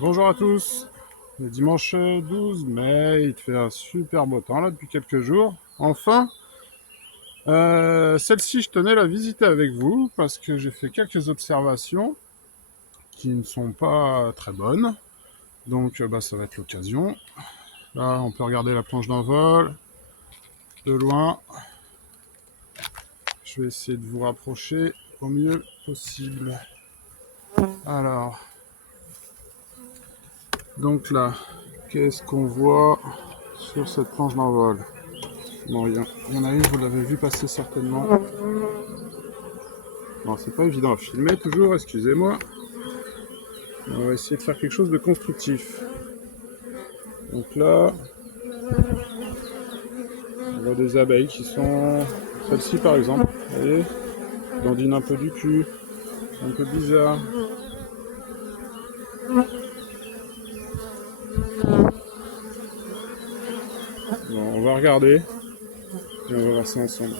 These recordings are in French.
Bonjour à tous, le dimanche 12 mai, il fait un super beau temps là depuis quelques jours. Enfin, celle-ci je tenais à la visiter avec vous parce que j'ai fait quelques observations qui ne sont pas très bonnes. Donc ça va être l'occasion. Là on peut regarder la planche d'envol de loin. Je vais essayer de vous rapprocher au mieux possible. Alors, donc là, qu'est-ce qu'on voit sur cette planche d'envol? Bon, il y en a une, vous l'avez vu passer certainement. Bon, c'est pas évident à filmer toujours, excusez-moi. On va essayer de faire quelque chose de constructif. Donc là, on voit des abeilles qui sont... Celle-ci par exemple, vous voyez, dandine un peu du cul, un peu bizarre. Bon, on va regarder et on va voir ça ensemble.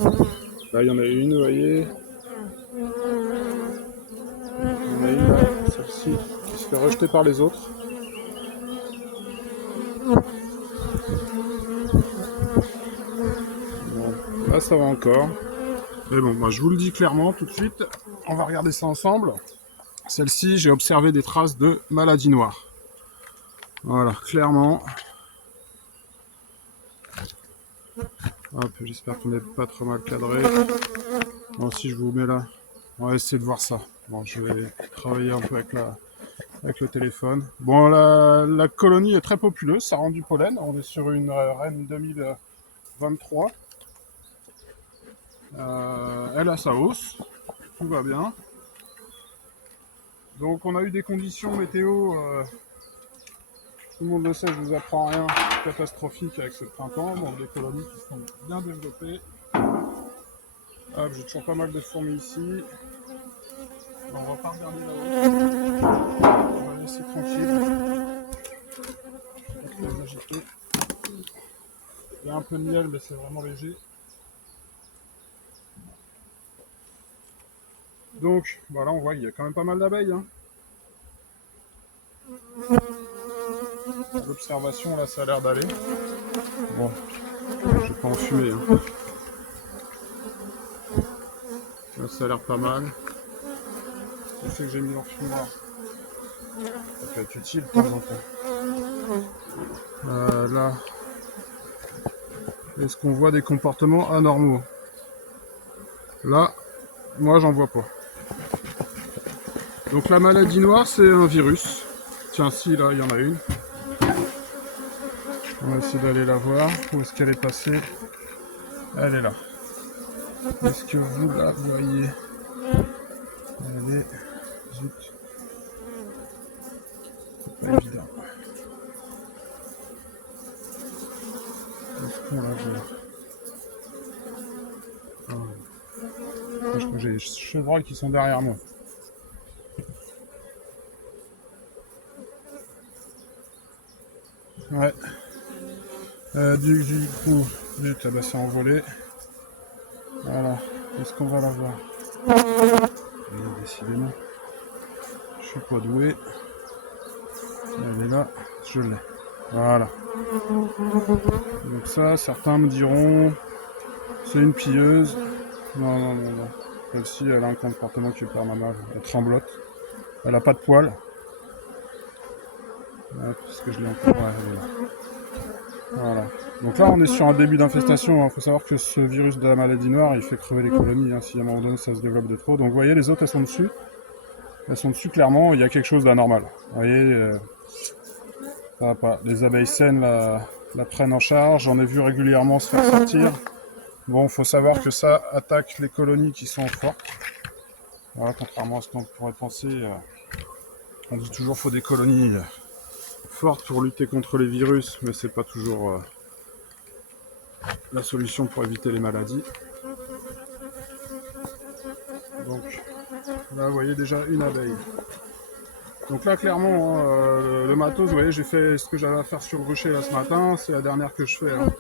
Là, il y en a une, vous voyez. Il y en a une là, celle-ci, qui se fait rejeter par les autres. Bon, là, ça va encore. Mais bon, moi, je vous le dis clairement tout de suite. On va regarder ça ensemble. Celle-ci, j'ai observé des traces de maladie noire. Voilà, clairement. Hop, j'espère qu'on n'est pas trop mal cadré. Bon, si je vous mets là, on va essayer de voir ça. Bon, je vais travailler un peu avec le téléphone. Bon, la colonie est très populeuse, ça rend du pollen. On est sur une reine 2023. Elle a sa hausse, tout va bien. Donc on a eu des conditions météo, tout le monde le sait, je vous apprends rien, catastrophique avec ce printemps. Donc des colonies qui sont bien développées. Hop, j'ai toujours pas mal de fourmis ici. On va pas regarder là-haut. On va laisser tranquille. Très agité. Il y a un peu de miel, mais c'est vraiment léger. Donc, voilà, on voit qu'il y a quand même pas mal d'abeilles. Hein. L'observation, là, ça a l'air d'aller. Bon, je vais pas en fumer. Hein. Là, ça a l'air pas mal. Je sais que j'ai mis l'enfumoir. Ça peut être utile de temps en temps. Là, est-ce qu'on voit des comportements anormaux? Là, moi, j'en vois pas. Donc la maladie noire, c'est un virus. Tiens, si, là, il y en a une. On va essayer d'aller la voir. Où est-ce qu'elle est passée? Elle est là. Est-ce que vous la voyez? Elle est... Zut. C'est pas évident. Est-ce qu'on la voit? Je crois que j'ai les chevreuils qui sont derrière moi. Ouais. Du coup, zut, elle s'est envolée. Voilà. Est-ce qu'on va la voir? Décidément. Je suis pas doué. Elle est là. Je l'ai. Voilà. Donc ça, certains me diront, c'est une pilleuse. Non, non, non, non. Celle-ci, elle a un comportement qui est pas normal. Elle tremblote. Elle a pas de poils. Ouais, parce que je l'ai encore. Ouais, elle est là. Voilà. Donc là, on est sur un début d'infestation. Il faut savoir que ce virus de la maladie noire, il fait crever les colonies. Hein, si à un moment donné, ça se développe de trop. Donc vous voyez, les autres, elles sont dessus. Elles sont dessus, clairement. Il y a quelque chose d'anormal. Vous voyez, ça va pas. Les abeilles saines la prennent en charge. J'en ai vu régulièrement se faire sortir. Bon, faut savoir que ça attaque les colonies qui sont fortes. Voilà, contrairement à ce qu'on pourrait penser, on dit toujours qu'il faut des colonies fortes pour lutter contre les virus, mais c'est pas toujours la solution pour éviter les maladies. Donc là, vous voyez déjà une abeille. Donc là, clairement, hein, le matos, vous voyez, j'ai fait ce que j'avais à faire sur le rucher là ce matin, c'est la dernière que je fais. Hein.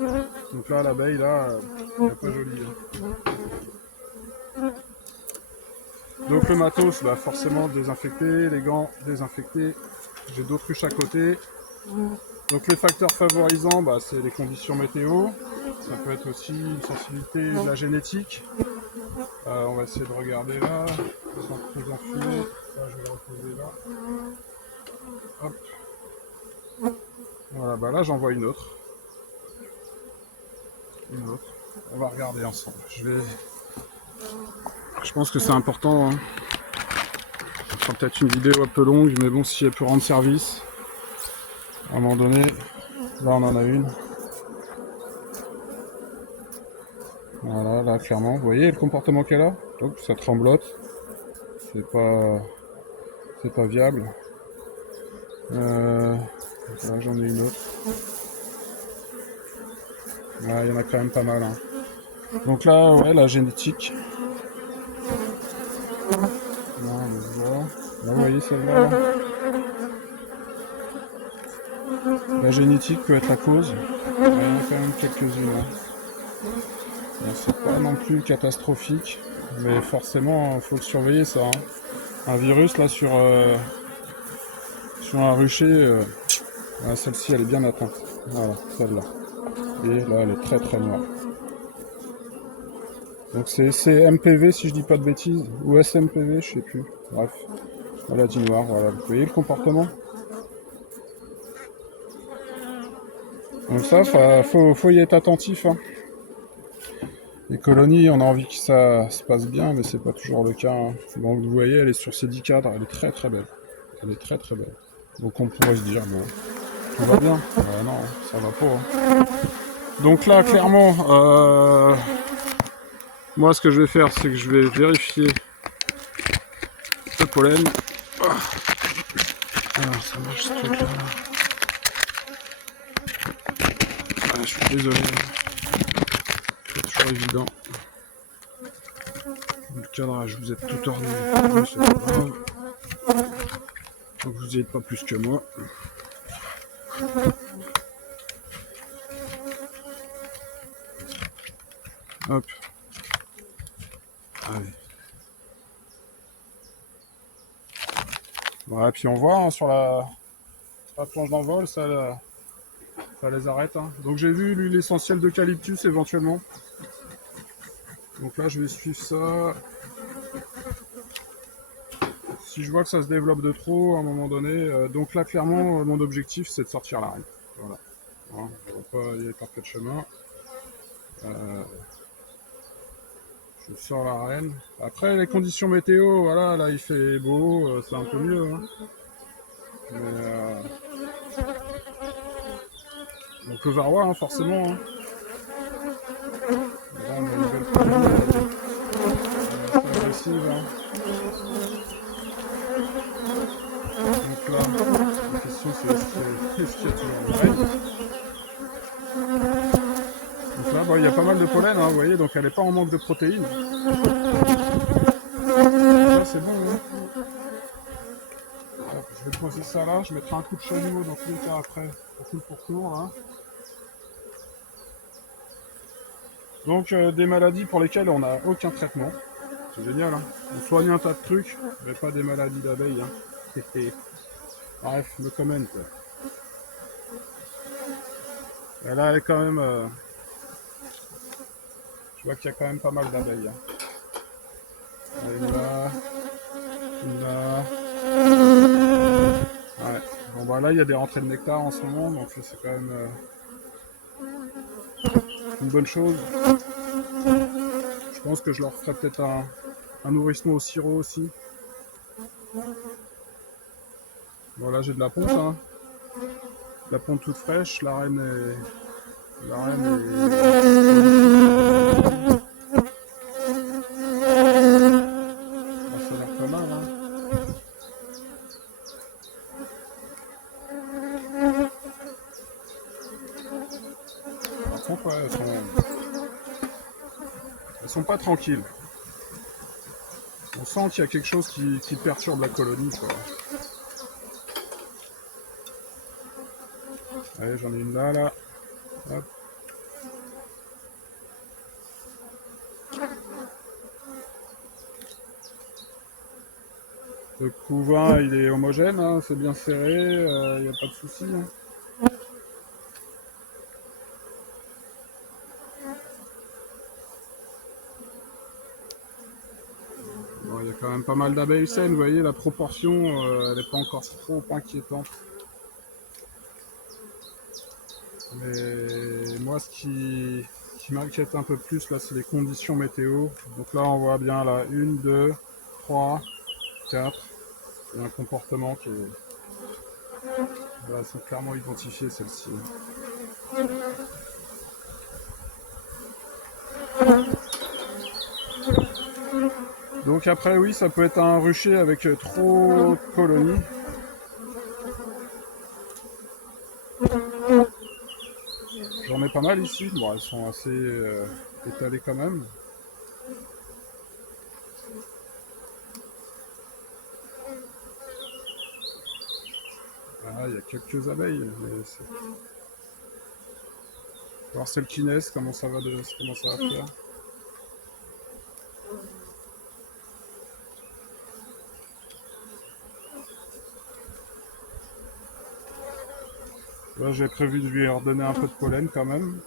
Donc là, l'abeille, là, elle est pas jolie. Hein. Donc le matos, bah forcément désinfecté, les gants désinfectés. J'ai d'autres ruches à côté. Donc les facteurs favorisants, bah, c'est les conditions météo. Ça peut être aussi une sensibilité de la génétique. On va essayer de regarder là, sans trop enfumer. Ça, je vais le reposer là. Hop. Voilà, bah là j'en vois une autre. Une autre. On va regarder ensemble. Je pense que c'est important. Hein. Ça fera peut-être une vidéo un peu longue, mais bon, si elle peut rendre service, à un moment donné, là on en a une. Voilà, là clairement, vous voyez le comportement qu'elle a. Donc ça tremblote. C'est pas viable. Là j'en ai une autre. Là, il y en a quand même pas mal. Hein. Donc là, ouais, la génétique. Là, on le voit. Là, vous voyez celle-là. Là. La génétique peut être la cause. Il y en a quand même quelques-unes. Hein. C'est pas non plus catastrophique. Mais forcément, il faut le surveiller ça. Hein. Un virus là sur un rucher, celle-ci elle est bien atteinte. Voilà, celle-là. Et là elle est très très noire. Donc c'est MPV si je dis pas de bêtises, ou SMPV, je sais plus. Bref, maladie noire, voilà. Vous voyez le comportement? Donc ça, faut y être attentif. Hein. Les colonies, on a envie que ça se passe bien, mais c'est pas toujours le cas. Hein. Donc vous voyez, elle est sur ces 10 cadres, elle est très très belle. Elle est très très belle. Donc on pourrait se dire, bon, tout va bien. Non, ça va pas. Hein. Donc là, clairement, moi ce que je vais faire, c'est que je vais vérifier le pollen. Alors ça marche ce truc là. Je suis désolé. C'est toujours évident. Le cadrage, vous êtes tout orné. C'est pas grave. Donc vous n'y êtes pas plus que moi. Hop. Allez. Voilà, puis on voit hein, sur la planche d'envol, ça les arrête. Hein. Donc j'ai vu l'huile essentielle d'eucalyptus éventuellement. Donc là je vais suivre ça. Si je vois que ça se développe de trop à un moment donné, donc là clairement mon objectif c'est de sortir la reine. Voilà. Hein, on va pas y aller par quatre chemins. Je sors la reine. Après les conditions météo, voilà, là il fait beau, c'est un peu mieux. Hein. Mais, donc le varroa, hein, forcément. Hein. Là, on a une belle famille, agressive. Hein. Donc là, la question c'est est-ce qu'il y a toujours le règne. Donc là, bon, il y a pas mal de pollen, hein, vous voyez, donc elle n'est pas en manque de protéines. Ça c'est bon. Hein. Hop, je vais poser ça là, je mettrai un coup de chalumeau dans tous les cas après, pour tout le pourtour là. Donc des maladies pour lesquelles on n'a aucun traitement. C'est génial, hein. On soigne un tas de trucs, mais pas des maladies d'abeilles. Hein. Bref, no comment. Et là, elle est quand même... je vois qu'il y a quand même pas mal d'abeilles. Hein. Une là, une là. Ouais. Bon bah là, il y a des rentrées de nectar en ce moment, donc c'est quand même une bonne chose. Je pense que je leur ferai peut-être un nourrissement au sirop aussi. Bon là, j'ai de la ponte. Hein. La ponte toute fraîche, la reine est... La reine est... Ça a l'air pas mal, hein. Par contre, ouais, elles sont pas tranquilles. On sent qu'il y a quelque chose qui perturbe la colonie, quoi. Allez, j'en ai une là. Hop. couvain, il est homogène, hein, c'est bien serré, il n'y a pas de souci. Hein. Bon, il y a quand même pas mal d'abeilles saines, vous voyez, la proportion, elle n'est pas encore trop inquiétante. Mais moi, ce qui m'inquiète un peu plus, là, c'est les conditions météo. Donc là, on voit bien, là, 1, 2, 3, 4. Il y a un comportement qui est... Voilà, elles sont clairement identifiées, celles-ci. Donc après, oui, ça peut être un rucher avec trop de colonies. J'en ai pas mal ici. Bon, elles sont assez étalées quand même. Ah, il y a quelques abeilles, mais c'est... voir celles qui naissent, comment ça va faire. Là, j'ai prévu de lui redonner un peu de pollen quand même.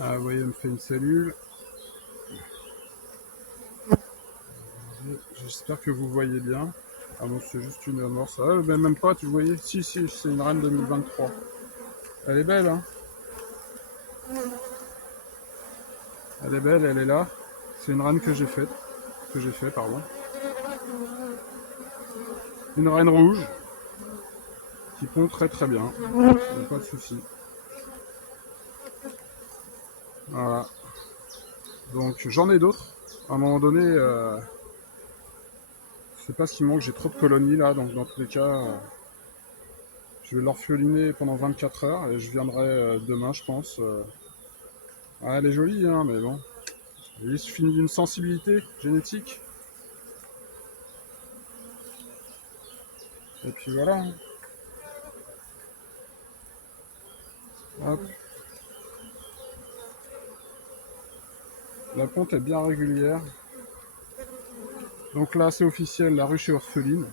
Ah, vous voyez, elle me fait une cellule. J'espère que vous voyez bien. Ah bon, c'est juste une amorce. Ah, mais même pas, tu voyais. Si, c'est une reine 2023. Elle est belle, hein. Elle est belle, elle est là. C'est une reine que j'ai faite. Pardon. Une reine rouge. Qui pond très très bien. Pas de souci. Voilà. Donc j'en ai d'autres. À un moment donné, je sais pas ce qui manque, j'ai trop de colonies là, donc dans tous les cas, je vais l'orpheliner pendant 24 heures et je viendrai demain, je pense. Ah, elle est jolie, hein, mais bon. Il suffit d'une sensibilité génétique. Et puis voilà. Hop. La ponte est bien régulière. Donc là, c'est officiel, la ruche est orpheline.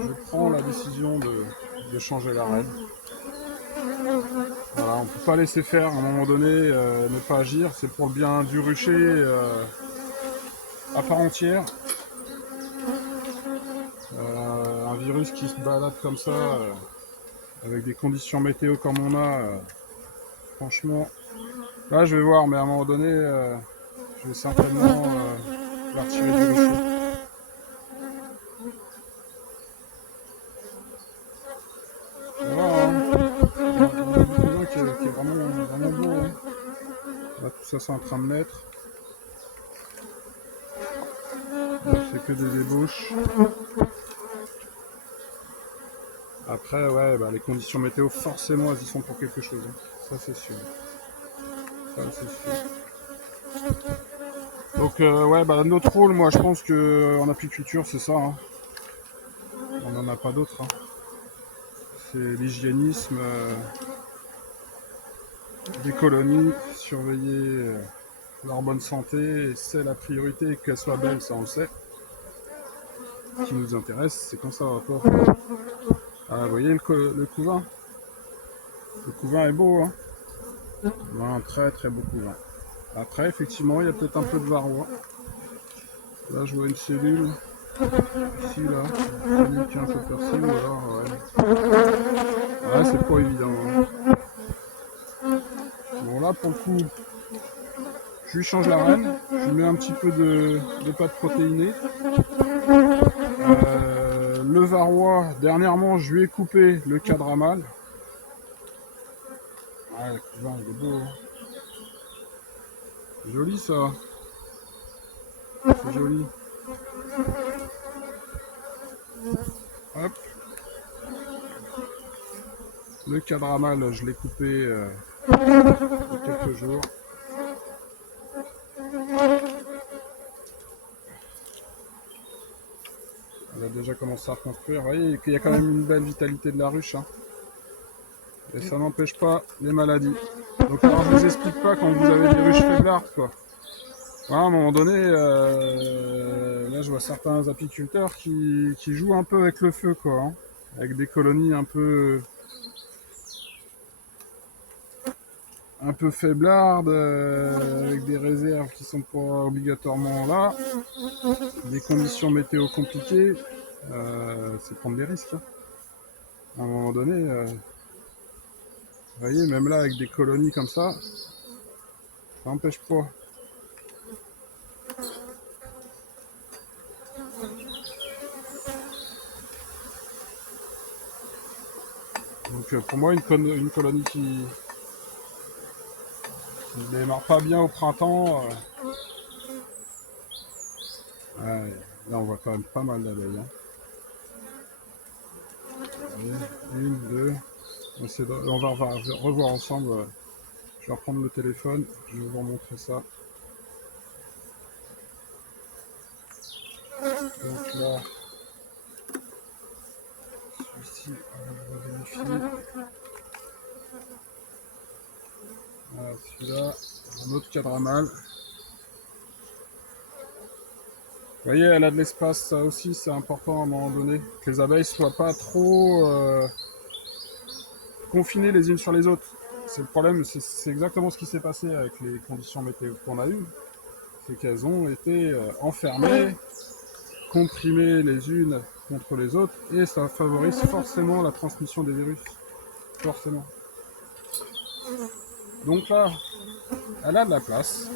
Je prends la décision de changer la reine. Voilà, on ne peut pas laisser faire, à un moment donné, ne pas agir. C'est pour le bien du rucher à part entière. Un virus qui se balade comme ça, avec des conditions météo comme on a, franchement... Là, je vais voir, mais à un moment donné, je vais certainement la retirer du rucher. Voilà, hein. Un qui est vraiment beau. Hein. Là, tout ça, c'est en train de naître. C'est que des ébauches. Après, ouais, bah, les conditions météo, forcément, elles y sont pour quelque chose. Hein. Ça, c'est sûr. Donc, ouais, bah, notre rôle, moi, je pense qu'en apiculture, c'est ça. Hein. On n'en a pas d'autre. Hein. C'est l'hygiénisme des colonies, surveiller leur bonne santé, c'est la priorité, qu'elles soient belles, ça on le sait. Ce qui nous intéresse, c'est quand ça rapporte. Ah, vous voyez le couvain. Le couvain est beau, hein. Un très très beau couvain. Après, effectivement, il y a peut-être un peu de varroa. Là, je vois une cellule. Ici, là. Une qui est un peu percée, ou alors, ouais. Ouais, c'est pas évident. Hein. Bon, là, pour le coup, je lui change la reine. Je lui mets un petit peu de pâte protéinée. Le varroa, dernièrement, je lui ai coupé le cadre mâle. Ouais, le couvain, il est beau. Hein. C'est joli, ça. C'est joli. Hop. Le cadre mâle, je l'ai coupé il y a quelques jours. Elle a déjà commencé à reconstruire. Vous voyez qu'il y a quand même une belle vitalité de la ruche. Hein. Et ça n'empêche pas les maladies. Donc alors je vous explique pas quand vous avez des ruches faiblardes, quoi. Voilà, à un moment donné, là je vois certains apiculteurs qui jouent un peu avec le feu, quoi, hein, avec des colonies un peu faiblardes, avec des réserves qui sont pas obligatoirement là, des conditions météo compliquées, c'est prendre des risques, hein. À un moment donné, vous voyez, même là avec des colonies comme ça n'empêche pas. Donc pour moi, une colonie qui ne démarre pas bien au printemps, ouais, là on voit quand même pas mal d'abeilles, hein. Une, deux, on va revoir ensemble. Je vais reprendre le téléphone, je vais vous remontrer ça. Donc là, celui-ci, on va vérifier. Voilà, celui-là, un autre cadre à mâle. Vous voyez, elle a de l'espace, ça aussi c'est important à un moment donné. Que les abeilles soient pas trop confinées les unes sur les autres. C'est le problème, c'est exactement ce qui s'est passé avec les conditions météo qu'on a eues. C'est qu'elles ont été enfermées, comprimées les unes contre les autres, et ça favorise forcément la transmission des virus. Forcément. Donc là, elle a de la place.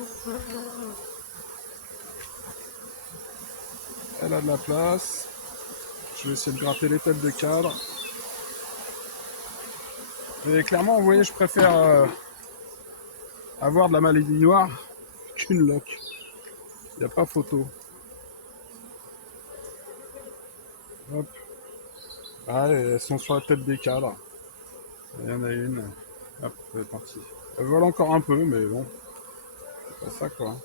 Elle a de la place. Je vais essayer de gratter les têtes de cadre. Et clairement, vous voyez, je préfère avoir de la maladie noire qu'une loque. Il n'y a pas photo. Hop. Ah, elles sont sur la tête des cadres. Il y en a une. Hop, elle est partie. Elle vole encore un peu, mais bon, c'est pas ça quoi.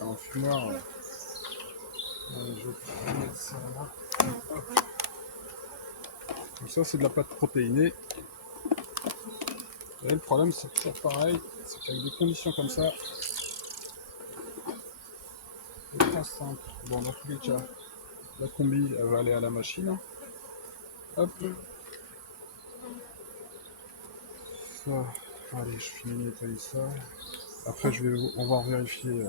En fumoir, je vais mettre ça là. Comme ça, c'est de la pâte protéinée. Et le problème, c'est toujours pareil, c'est qu'avec des conditions comme ça, c'est très simple. Bon, dans tous les cas, la combi, elle va aller à la machine. Hop. Ça, allez, je finis de nettoyer ça. Après, on va vérifier.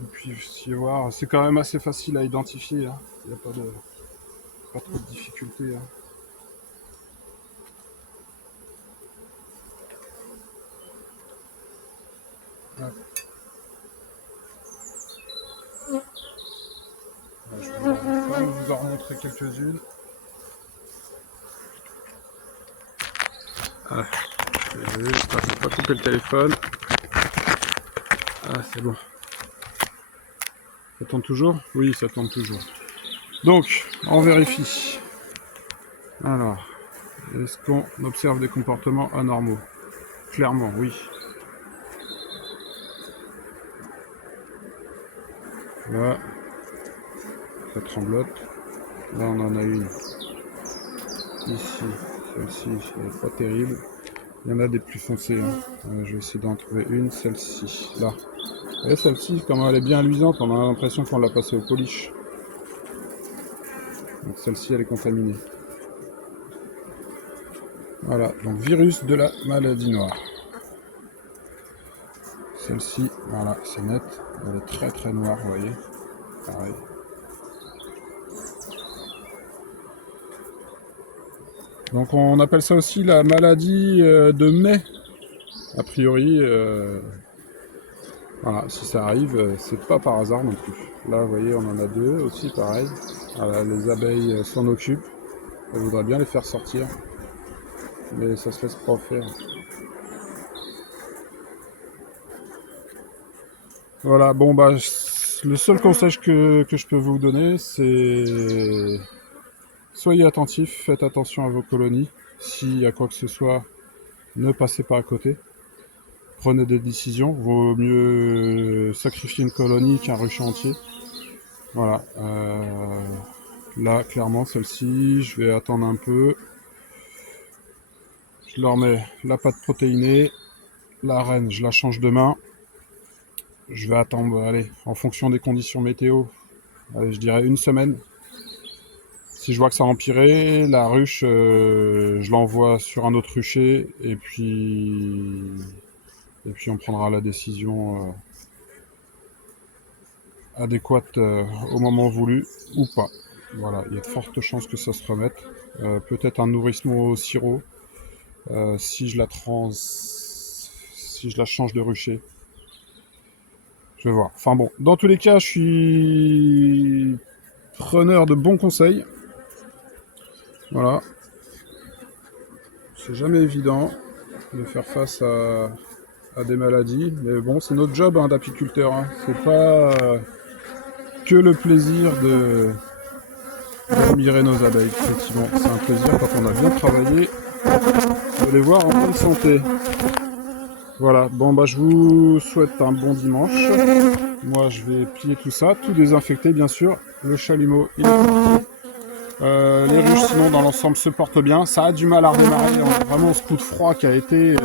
Et puis, essayer de voir. C'est quand même assez facile à identifier, hein. Il n'y a pas trop de difficultés, hein. Hop. Là, je vais quand même vous en remontrer quelques-unes. Ah, désolé, j'espère que je n'ai pas coupé le téléphone. Ah, c'est bon. Ça tourne toujours? Oui, ça tourne toujours. Donc, on vérifie. Alors, est-ce qu'on observe des comportements anormaux? Clairement, oui. Là, ça tremblote. Là, on en a une. Ici, celle-ci, elle n'est pas terrible. Il y en a des plus foncées, hein. Je vais essayer d'en trouver une, celle-ci, là. Et celle-ci, comme elle est bien luisante, on a l'impression qu'on l'a passée au polish. Donc celle-ci, elle est contaminée. Voilà, donc virus de la maladie noire. Celle-ci, voilà, c'est net. Elle est très très noire, vous voyez. Pareil. Donc on appelle ça aussi la maladie de mai. A priori, voilà, si ça arrive, c'est pas par hasard non plus. Là, vous voyez, on en a deux aussi, pareil. Voilà, les abeilles s'en occupent. Elles voudraient bien les faire sortir, mais ça se laisse pas faire. Voilà, bon bah, le seul conseil que je peux vous donner, c'est soyez attentifs, faites attention à vos colonies. S'il y a quoi que ce soit, ne passez pas à côté. Prenez des décisions. Vaut mieux sacrifier une colonie qu'un rucher entier. Voilà. Là, clairement, celle-ci, je vais attendre un peu. Je leur mets la pâte protéinée. La reine, je la change demain. Je vais attendre, allez, en fonction des conditions météo, allez, je dirais une semaine. Si je vois que ça a empiré, la ruche, je l'envoie sur un autre rucher et puis on prendra la décision adéquate au moment voulu ou pas. Voilà, il y a de fortes chances que ça se remette. Peut-être un nourrissement au sirop si je la change de rucher. Je vais voir. Enfin bon, dans tous les cas, je suis preneur de bons conseils. Voilà, c'est jamais évident de faire face à des maladies, mais bon, c'est notre job hein, d'apiculteur. Hein. C'est pas que le plaisir d'admirer nos abeilles. Effectivement, c'est un plaisir quand on a bien travaillé de les voir en bonne santé. Voilà, bon bah je vous souhaite un bon dimanche. Moi je vais plier tout ça, tout désinfecter bien sûr. Le chalumeau, il est parti. Les ruches sinon dans l'ensemble se portent bien. Ça a du mal à redémarrer. On a vraiment ce coup de froid qui a été